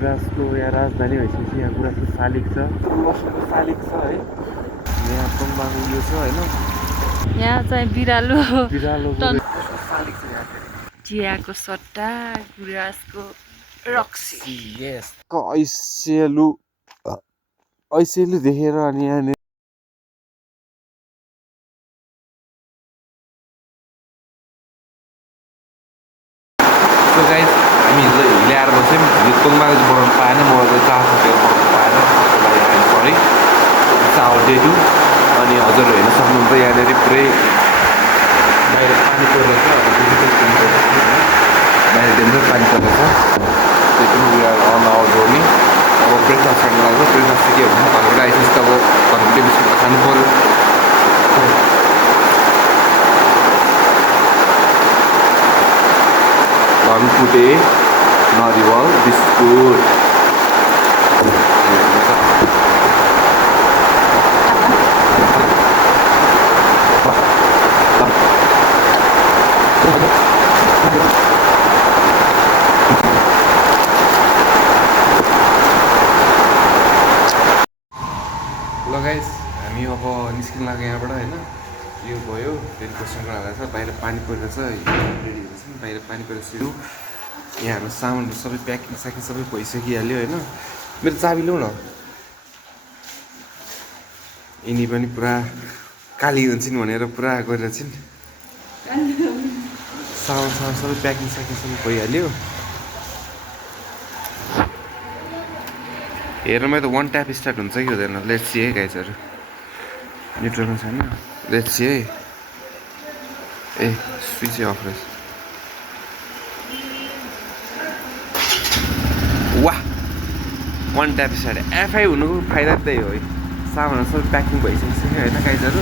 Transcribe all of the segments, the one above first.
गुराँसको यहाँ राजधानी भइसकेपछि यहाँ गुराँसको शालिग छ, बस्नुको शालिग छ है। यहाँ तम्बाको उयो छ होइन, यहाँ चाहिँ बिरालो बिरालोको शालिग छ यहाँ। चियाको सट्टा गुराँसको रक्सी। यस ऐसेलु देखेर अनि यहाँ गाइस हामी हिजो ल्याएर बस्यौँ, यो तोङमाको चाहिँ बनाउनु पाएन, मलाई चाहिँ चासो त्यो बनाउनु पाएन, त्यसको लागि हामी सरी चावल डेटु। अनि हजुरहरू हेर्न सक्नुहुन्छ यहाँनिर पुरै बाहिर पानी परिरहेछ, बाहिर डेन्जर पानी परिरहेछ। त्यही पनि उयो अन आवर जोर्नी। अब ब्रेकफास्ट खानु लाग्छ, ब्रेकफास्ट चाहिँ के हुन्छ घरबाट आइसकेपछि त अब घरको बिस्कुट त खानु पऱ्यो। धनकुटे नरिवल बिस्कुट ल गाइस हामी अब निस्किन लाग्यो यहाँबाट होइन। यो भयो रेलको सङ्ग्रहालय छ, बाहिर पानी परिरहेछ, रेडी हुन्छ नि बाहिर पानी परिरहेछ। यहाँ हाम्रो सामानहरू सबै प्याकिङ स्याकिङ सबै भइसकिहाल्यो होइन। मेरो चाबी ल्याउ न, यिनी पनि पुरा काली हुन्छन् भनेर पुरा गरिरहेको छिन्। सामान सबै प्याकिङ स्याकिङ सबै भइहाल्यो। हेर्नुमा त वान ट्याप स्टार्ट हुन्छ कि हुँदैन, लेट्स सी है गाइजहरू। न्युट्रलमा छैन, लेट्स सी है। ए स्विच अफ रहेछ। वाह वान ट्याप स्टार्ट। एफआई हुनुको फाइदा त्यही हो है, सामानहरू सबै प्याकिङ भइसकिसक्यो होइन गाइजहरू।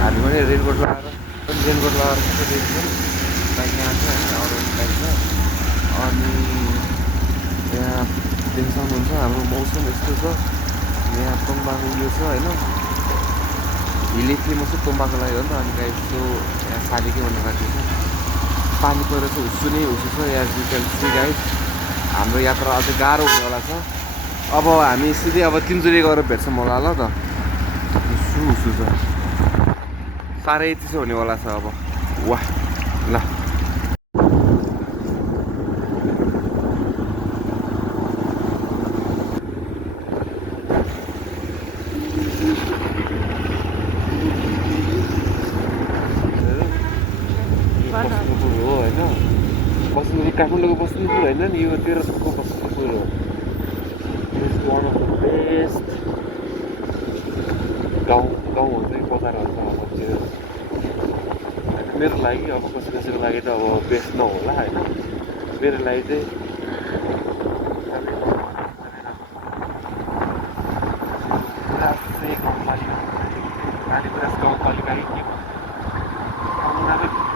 हामी पनि रेनकोट लगाएर सबै रेडी छौँ। बाइक यहाँ छ होइन, अरू बाइक छ। अनि यहाँ देख्न सक्नुहुन्छ हाम्रो मौसम यस्तो छ, यहाँ तम्बाको उयो छ होइन, हिलै फेमस छ तम्बाको लागि हो नि त। अनि गाइस त्यो यहाँ शालिगै भन्नु भएको छ, पानी परेर चाहिँ हुस्सु नै हुस्सु छ यहाँ। सी गाइस हाम्रो यात्रा अझै गाह्रो हुनेवाला छ। अब हामी सिधै अब तिनचुरे गएर भेट्छौँ होला ल त। हुस्सु छ, साह्रै चिसो हुनेवाला छ अब। वाह ल बस्नुपुर हो होइन, बस्नुपुर काठमाडौँको बस्नुपुर होइन नि, यो तेह्रथुमको बस्नुपुर हो। This one of the best गाउँ हुन्छ कि बजार हुन्छ अब त्यो मेरो लागि। अब कसैको लागि त अब बेस्ट नहोला होइन, मेरो लागि चाहिँ लालीगुराँस गाउँपालिका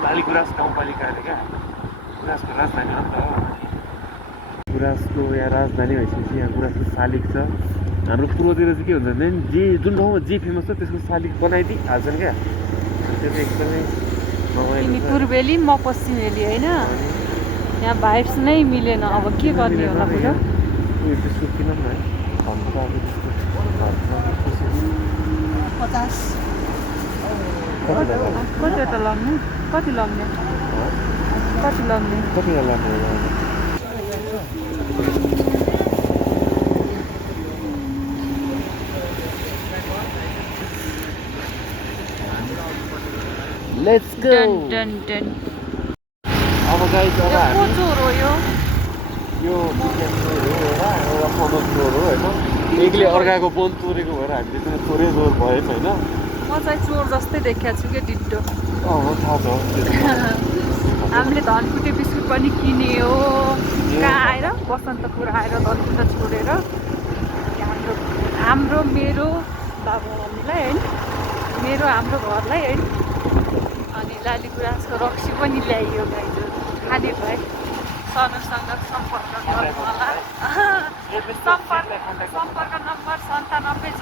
लालीगुराँस गाउँपालिका अरे क्या, गुराँसको राजधानी हो नि त। गुराँसको यहाँ राजधानी भइसकेपछि यहाँ गुराँसको शालिग छ। हाम्रो पूर्वतिर चाहिँ के हुन्छ भने जे जुन ठाउँमा जे फेमस छ त्यसको शालिग बनाइदिइहाल्छन् क्या। त्यो चाहिँ एकदमै तिमी पूर्वेली म पश्चिमेली होइन, यहाँ भाइब्स नै मिलेन। अब के गर्ने होला बुढो। बिस्कुट किनौँ न है, भन्नु त अब बिस्कुट 50 कति लाग्ने, कति लाग्ने, कति लाग्ने, कति लाग्ने। Let's go. Done done done. अब गाइस अब हामी चोर हो यो एउटा सदर चोर हो होइन, एकले अर्काको वन चोरेको भएर हामीले चाहिँ चोरै चोर भयौँ होइन। म चाहिँ चोर जस्तै देखाएको छु क्या डिट्टो। थाहा छ हामीले धनकुटे बिस्कुट पनि किन्यो कहाँ आएर, बसन्तपुर आएर धनकुटा छोडेर हाम्रो मेरो बाबु मम्मीलाई होइन, मेरो हाम्रो घरलाई होइन। अनि लालीगुराँसको रक्सी पनि ल्याइयो गाइजहरू, खाने भए सनुसँग सम्पर्क गर्नु होला। सम्पर्क नम्बर 97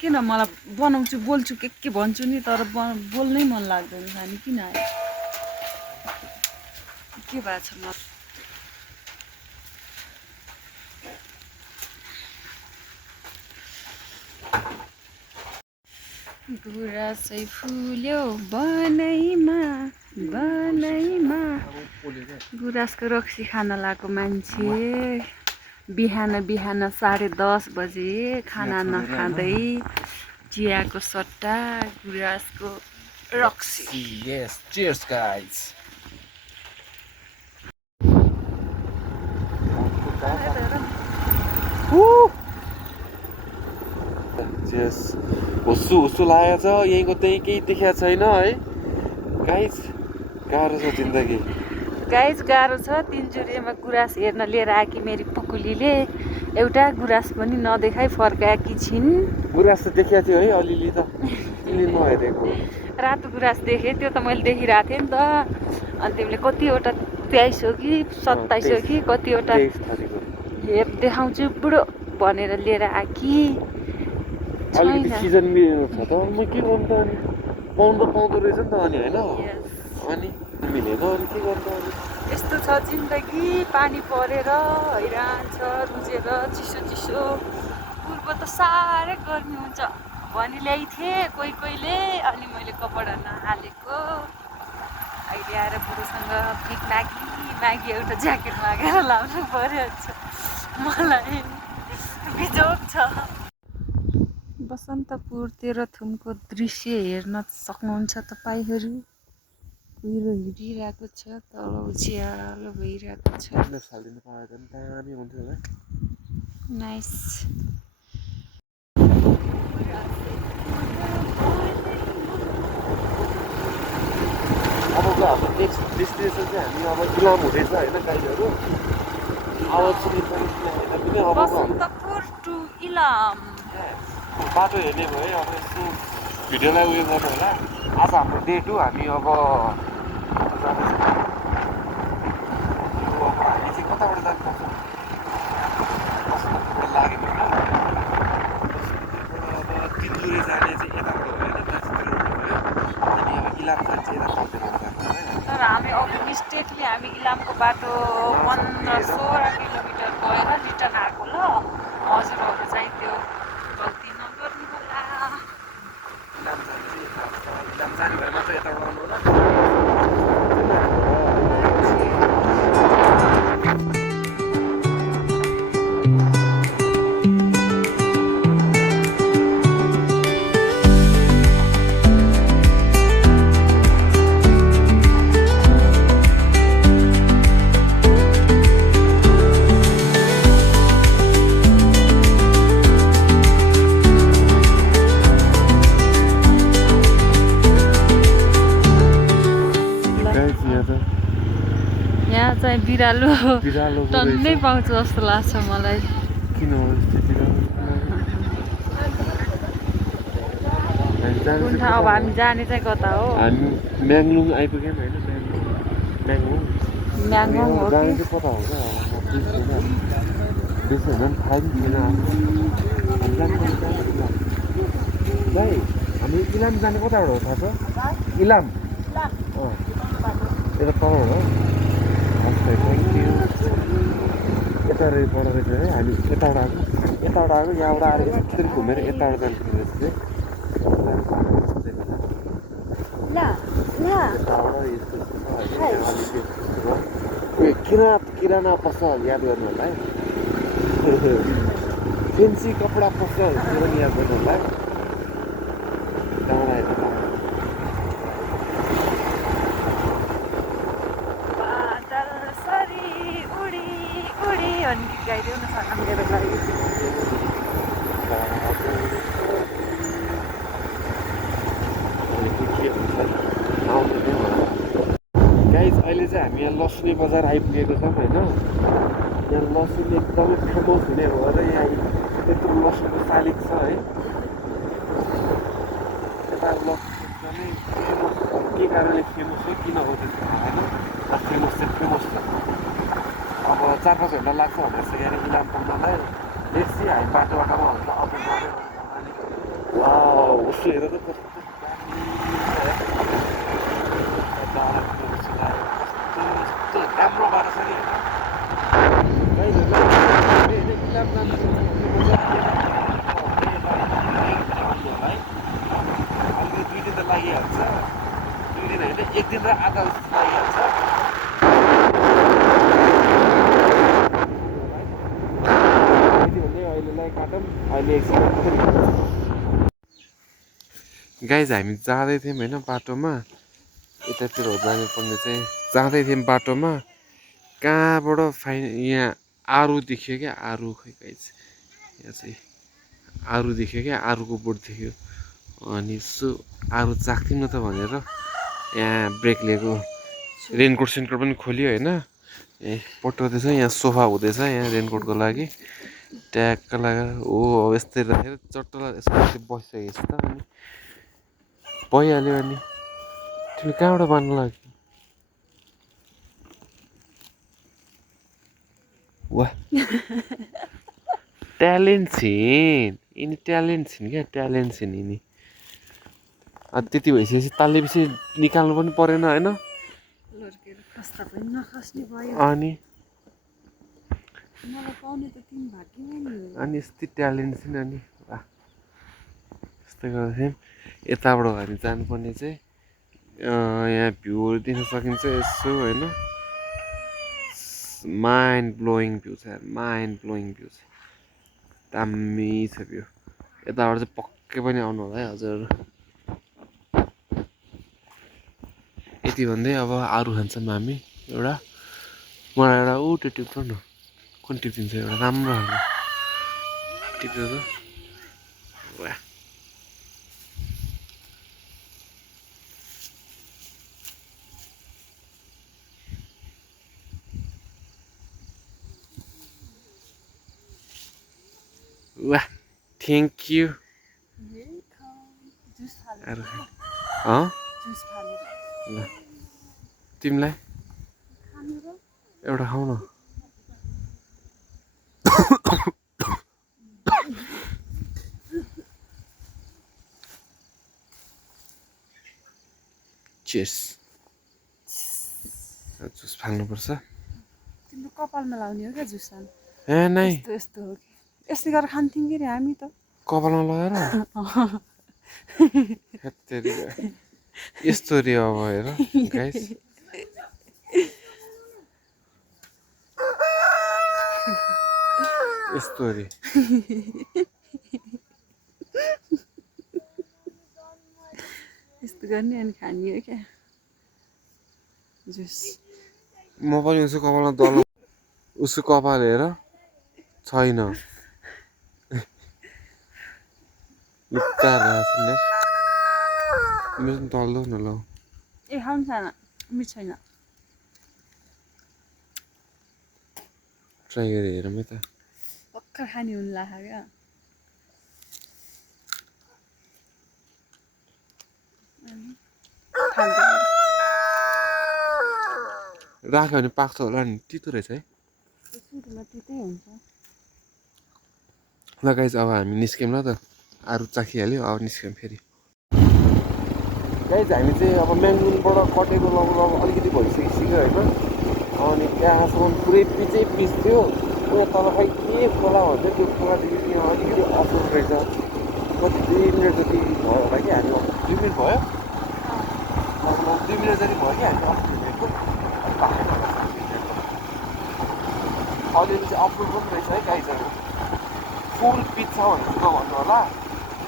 किन मलाई बनाउँछु बोल्छु के भन्छु नि, तर बोल्नै मन लाग्दैन। हामी किन आयो के भएको छ म गुराँसै फुल्यो बनैमा बनैमा गुराँसको रक्सी खान लगाएको मान्छे बिहान बिहान 10:30 बजे खाना नखाँदै चियाको सट्टा गुराँसको रक्सी Yes, cheers guys. Cheers. हुस्सु हुस्सु लागेको छ यहीँको त्यही केही देखेको छैन है गाइस गाह्रो छ जिन्दगी गाइज गाह्रो छ तिनचुरेमा गुराँस हेर्न लिएर आएकी मेरी पुकुलीले एउटा गुराँस पनि नदेखाइ फर्काएकी छिन् गुराँस त देखेको थियो है अलिअलि त तिमीले नहेरेको रातो गुराँस देखेँ त्यो त मैले देखिरहेको थिएँ नि त अनि तिमीले कतिवटा 23 हो कि 27 हो कि कतिवटा हेर देखाउँछु बुढो भनेर लिएर आएकी अलिकति सिजन मिलेको छ त म के गर्नु त अनि पाउनु त पाउँदो रहेछ नि त अनि होइन अनि मिलेन अनि के गर्नु त अनि यस्तो छ जिन्दगी पानी परेर हैरान छ रुजेर चिसो चिसो पूर्व त साह्रै गर्मी हुन्छ भनी ल्याइ थिएँ कोही कोहीले अनि मैले कपडा नहालेको अहिले आएर बुढोसँग भिख मागी एउटा ज्याकेट मागेर लाउनु पर्यो मलाई बिजोग छ बसन्तपुर तेह्रथुमको दृश्य हेर्न सक्नुहुन्छ तपाईँहरू कुहिरो हिँडिरहेको छ तल उज्यालो भइरहेको छ सालिदिनु पाए त दामी हुन्थ्यो होला नाइस अबको हाम्रो नेक्स्ट डेस्टिनेसन चाहिँ हामी अब इलाम हुँदैछ होइन गाइडहरू अब चाहिँ बसन्तपुर टु इलाम बाटो हेर्ने भयो अब यसो भिडियोलाई उयो गर्नु होला आज हाम्रो डे 2 हामी अब हामी चाहिँ कताबाट जानुपर्छ लाग्यो भने अब तिनजुरे जाने चाहिँ यताबाट भयो होइन अनि अब इलाम जाने चाहिँ यता तलतिर तर हामी अब मिस्टेकली हामी इलामको बाटो 15-16 किलोमिटर गएर रिटर्न आएको ल हजुरहरू चाहिँ त्यो गल्ती नगर्नु होला इलाम जाने भए मात्र यताबाट आउनु होला यहाँ चाहिँ बिरालो टन्नै पाउँछ जस्तो लाग्छ मलाई किन हो कुन ठाउँ अब हामी जाने चाहिँ कता हो हामी म्याङलुङ आइपुग्यौँ होइन म्याङलुङ हो जाने कि चाहिँ कता हुन्छ बेसी हुँदा पनि थाहा पनि थिएन भाइ हामी इलाम जाने कताबाट हो थाहा छ इलाम यता तल हो थ्याङ्क यू यता पर रहेछ है हामी यताबाट आएको यहाँबाट आएर यस्तरी घुमेर यताबाट जानुपर्ने रहेछ चाहिँ किराना पसल याद गर्नु होला है फेन्सी कपडा पसल त्यो पनि याद गर्नु होला है त्यहाँबाट आएको अनि गीत गाइदेऊ न सर मेरो लागि गाइज अहिले चाहिँ हामी यहाँ लसुनी बजार आइपुगेको छौँ होइन यहाँ लसुन एकदमै फेमस हुने भएर यहाँ त्यत्रो लसुनको शालिक छ है यता लसुन एकदमै फेमस के कारणले फेमस हो किन हो त्यस्तो होइन फेमस चाहिँ फेमस छ अब 4-5 घन्टा लाग्छ भनेर चाहिँ यहाँ इलाम पुग्नलाई बेसी हामी बाटोमा अप उसो हेर त कस्तो दुई दिन त लागिहाल्छ, दुई दिन होइन एक दिन र आधा जस्तो लागिहाल्छ। अहिलेलाई काटौँ, अहिले एकछिन गाइज हामी जाँदै थियौँ होइन बाटोमा, यतातिर जानु पर्ने चाहिँ जाँदै थियौँ बाटोमा, कहाँबाट यहाँ आरु देख्यो क्या, आरु खै गाइज यहाँ चाहिँ आरु देख्यो क्या, आरुको बोट देख्यो। अनि यसो आरु चाख्थ्यौँ न त भनेर यहाँ ब्रेक लिएको, रेनकोट सेनकोट पनि खोल्यो होइन, ए पट्याउँदैछ, यहाँ सोफा हुँदैछ यहाँ रेनकोटको लागि ट्यागको लगाएर हो अब यस्तै राखेर चट्ट यसो बसिसकेको छ त। अनि भइहाल्यो। अनि तिमी कहाँबाट बाँध्नु लाग्यो? वाह ट्यालेन्ट छिन् यिनी, ट्यालेन्ट छिन् क्या, ट्यालेन्ट छिन् यिनी। अनि त्यति भइसकेपछि तालले पछि निकाल्नु पनि परेन होइन। अनि यस्तै ट्यालेन्ट छिन्। अनि वाह यस्तै गर्दा थियौँ। यताबाट हामी जानुपर्ने चाहिँ यहाँ भ्यूहरू देख्न सकिन्छ यसो होइन, माइन्ड ब्लोइङ भ्यू छ, माइन्ड ब्लोइङ भ्यू छ, दामी छ भ्यू। यताबाट चाहिँ पक्कै पनि आउनु होला है हजुर। यति भन्दै अब आरु खान्छौँ हामी एउटा, मलाई एउटा ऊ त्यो टिप्छ न, कुन टिपिदिन्छ एउटा राम्रो खालको टिप्छ त। वाह वाह थ्याङ्क यू। ल तिमीलाई एउटा खाऊ न। चेस जुस फाल्नुपर्छ। तिम्रो कपालमा लाउने हो क्या जुस हाल। ए नै यस्तो हो कि यस्तै गरेर खान्थ्यौँ कि हामी त कपालमा लगाएर। यस्तो रे अब हेर गाइस, यस्तो रे यस्तो गर्ने अनि खाने हो क्या जुस। म पनि उसको कपालमा दल, उसको कपाल हेर छैन, लुक्का रहेछ नि। मेरो पनि दल्दो न ल। ए खाउनु छैन मिठ छैन। ट्राई गरेर हेरौँ है त। भर्खर खाने हुनु लाग्यो क्या। राख्यो भने पाक्छ होला नि, तितो रहेछ है। तितै हुन्छ। ल गाइस अब हामी निस्क्यौँ ल त, आरु चाखिहाल्यो, अब निस्क्यौँ फेरि। गाइस हामी चाहिँ अब म्याङ्गुनबाट कटेको लगभग अलिकति भइसकिसक्यो होइन। अनि त्यहाँसम्म पुरै पिचै पिच थियो। उयो तल खै के खोला भन्छ, त्यो खोलादेखि त्यहाँ अलिकति अप्रोड रहेछ। कति 2 मिनट जति भयो होला कि हामी, 2 मिनट भयो, लगभग 2 मिनट जति भयो कि हामी अप्रोड हिँडेको। अलिअलि चाहिँ अप्रोड पनि रहेछ है गाइजहरू, फुल पिच छ भनेर चाहिँ नभन्नु होला,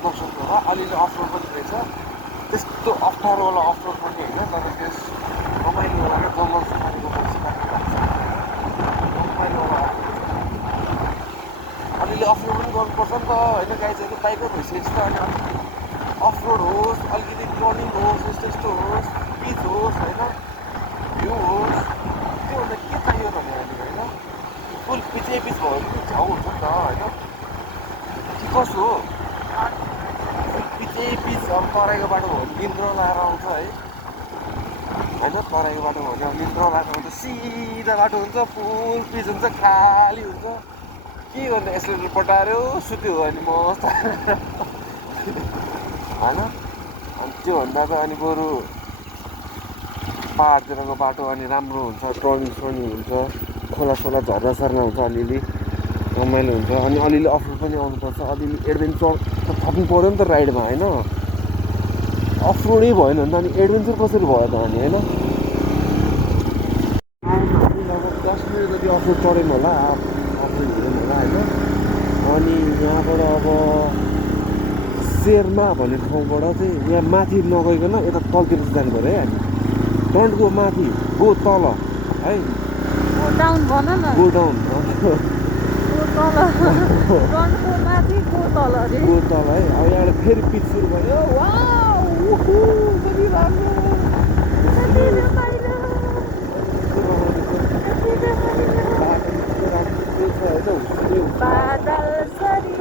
नसक्नु होला, अलिअलि अफरोड पनि रहेछ। त्यस्तो अप्ठ्यारोवाला अफरोड पनि होइन, तर त्यस रमाइलोवाला र जङ्गल सफारीको पछि रमाइलोवाला अलिअलि अफरोड पनि गर्नुपर्छ नि त होइन गाइजहरू, बाइकै भइसकेपछि त। अनि अलिकति अफरोड होस्, अलिकति रनिङ होस्, यस्तो यस्तो होस्, पिच होस् होइन, भ्यू होस्, त्योभन्दा के चाहियो भने अहिले होइन। फुल पिचै पिच भयो भने झ्याउ हुन्छ नि त होइन, कि कसो हो। पिचै पिच अब तराईको बाटो भयो भने निन्द्रो लगाएर आउँछ है होइन, तराईको बाटो भयो भने अब निन्द्रो लगाएर आउँछ, सिधा बाटो हुन्छ, फुल पिच हुन्छ, खाली हुन्छ, के गर्नु एक्सिलेटर पटायो सुत्यो अनि मस्त होइन। अनि त्योभन्दा त अनि बरु पाहाडतिरको बाटो अनि राम्रो हुन्छ, टर्निङ सर्निङ हुन्छ, खोला सोला झर्ना सर्ना हुन्छ, अलिअलि रमाइलो हुन्छ अनि अलिअलि अफरोड पनि आउनुपर्छ, अलिअलि एडभेन्चर त थप्नु पऱ्यो नि त राइडमा होइन। अफरोडै भएन भने त अनि एडभेन्चर कसरी भयो त अनि होइन। हामी लगभग 10 मिनट जति अफरोड चढ्यौँ होला, अफरोड हिँड्यौँ होला होइन। अनि यहाँबाट अब शेरमा भन्ने ठाउँबाट चाहिँ यहाँ माथि नगइकन यता तलतिर चाहिँ जानु पऱ्यो है हामी। डोन्ट गो माथि, गो तल है, गो डाउन भन न, गो डाउन, गो तल, डोन्ट गो माथि, गो तल अरे, गो तल है। अब यहाँबाट फेरि पिच सुरु भयो। वाउ उहु कति राम्रो, कति रमाइलो, बादल सरी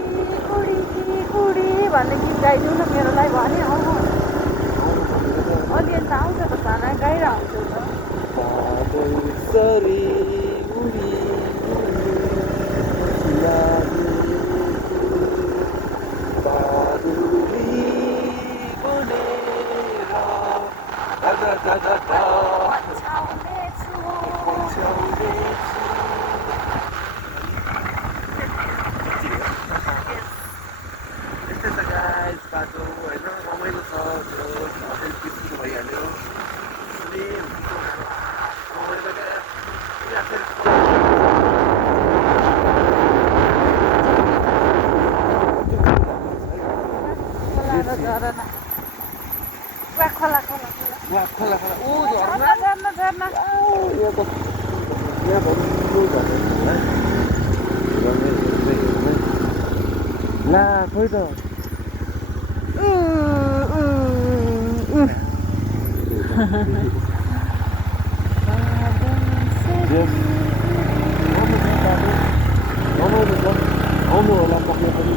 उडी उडी भन्ने गीत गाइदिउँ न मेरोलाई भने अलि त आउँछ त साना गाइरहन्छु त। बादल सरी उडी बाटो होइन रमाइलो छ, त्यो भइहाल्यो। खोला खोला खोला खोला ओ झर्ना झर्ना झर्ना यहाँ त यहाँ भरि झर्ना ला खोइ त रमाइलो छ, आउनु होला तपाईँ पनि।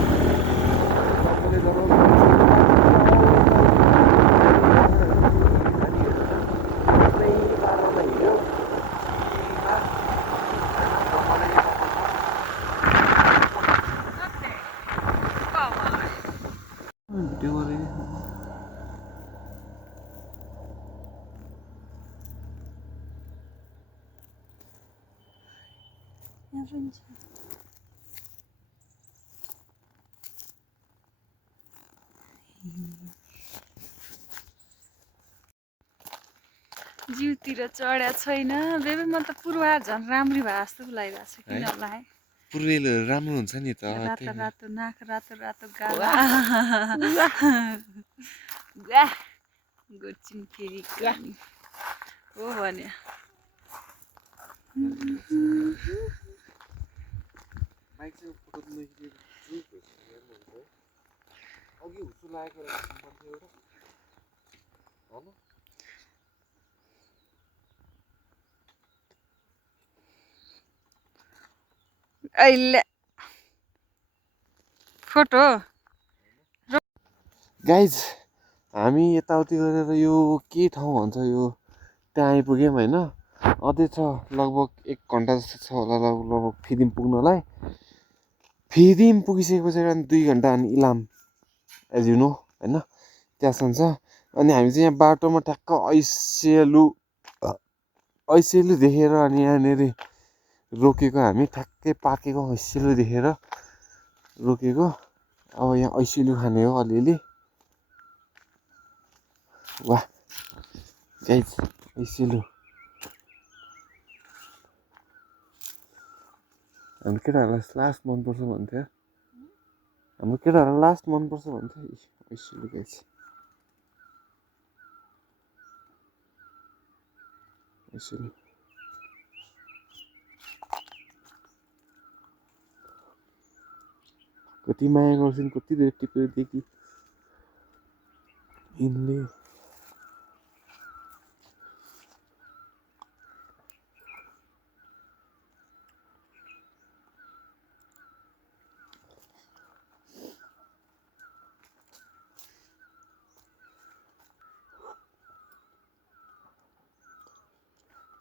जिउतिर चढ्या छैन बेबी, म त पूर्वाधार झन् राम्री भए जस्तो पो लागिरहेको छ, किन होला है। पूर्वेलो राम्रो हुन्छ नि त, रातो रातो नाक, रातो रातो गाला, गोचिन फेरि हो भने अहिले फोटो गाइज हामी यताउति गरेर यो के ठाउँ भन्छ यो त्यहाँ आइपुग्यौँ होइन। अझै छ लगभग 1 घन्टा जस्तो छ होला लगभग फिदिम पुग्नलाई। फिदिम पुगिसकेपछि अनि 2 घन्टा अनि इलाम एज यु नो होइन त्यहाँसम्म छ। अनि हामी चाहिँ यहाँ बाटोमा ठ्याक्क ऐसेलु देखेर अनि यहाँनिर रोकेको, हामी ठ्याक्कै पाकेको ऐसेलु देखेर रोकेको। अब यहाँ ऐसेलु खाने हो अलिअलि। वाह गाइज ऐसेलु हाम्रो केटाहरूलाई लास्ट मनपर्छ भन्थ्यो, हाम्रो केटाहरूलाई लास्ट मनपर्छ भन्थ्यो ऐसेलु गाइज। ऐसेलु कति माया गर्छन्, कति धेरै टिपेर देखि यिनले।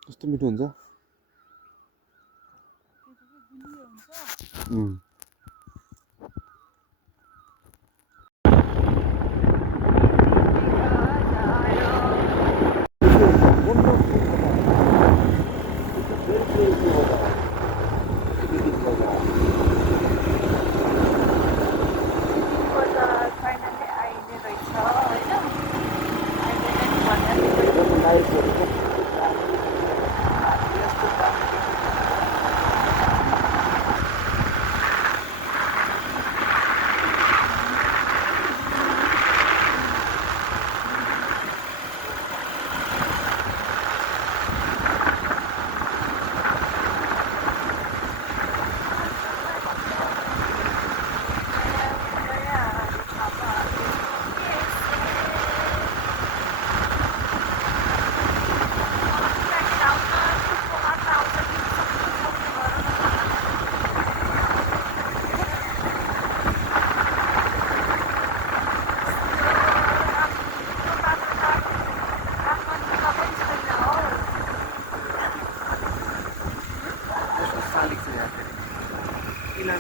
कस्तो मिठो हुन्छ।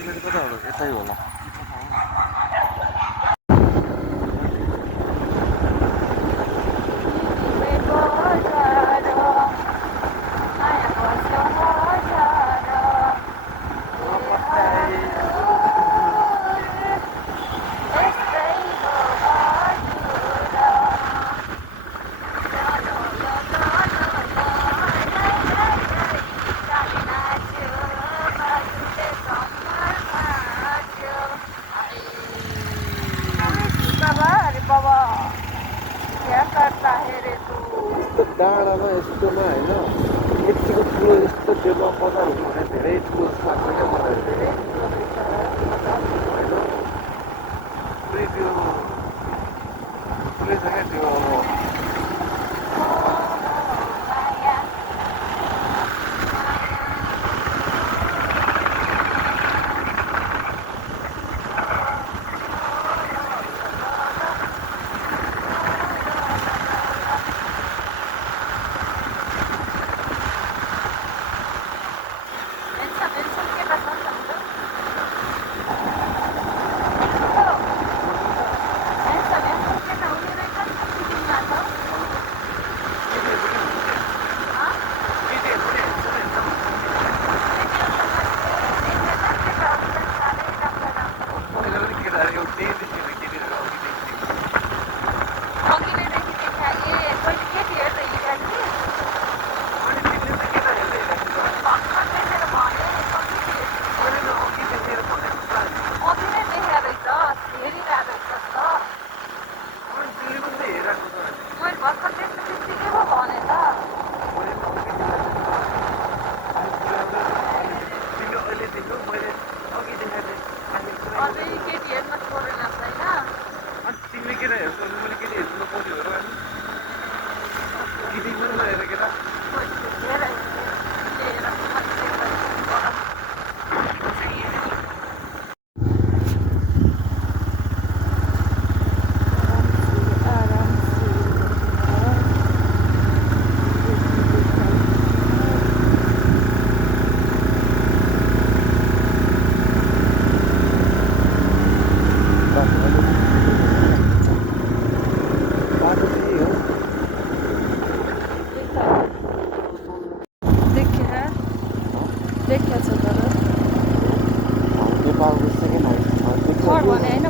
टोइलेट कता होला यतै होला बाबा क्या करता है रे तू यस्तो डाँडामा यस्तोमा होइन यतिको ठुलो यस्तो डेलो बजार हुनु भने धेरै ठुलो छ होइन मलाई धेरै होइन पुरै त्यो पुरै छ क्या त्यो नेपालको सेकेन्ड हाइट थर्ड भने होइन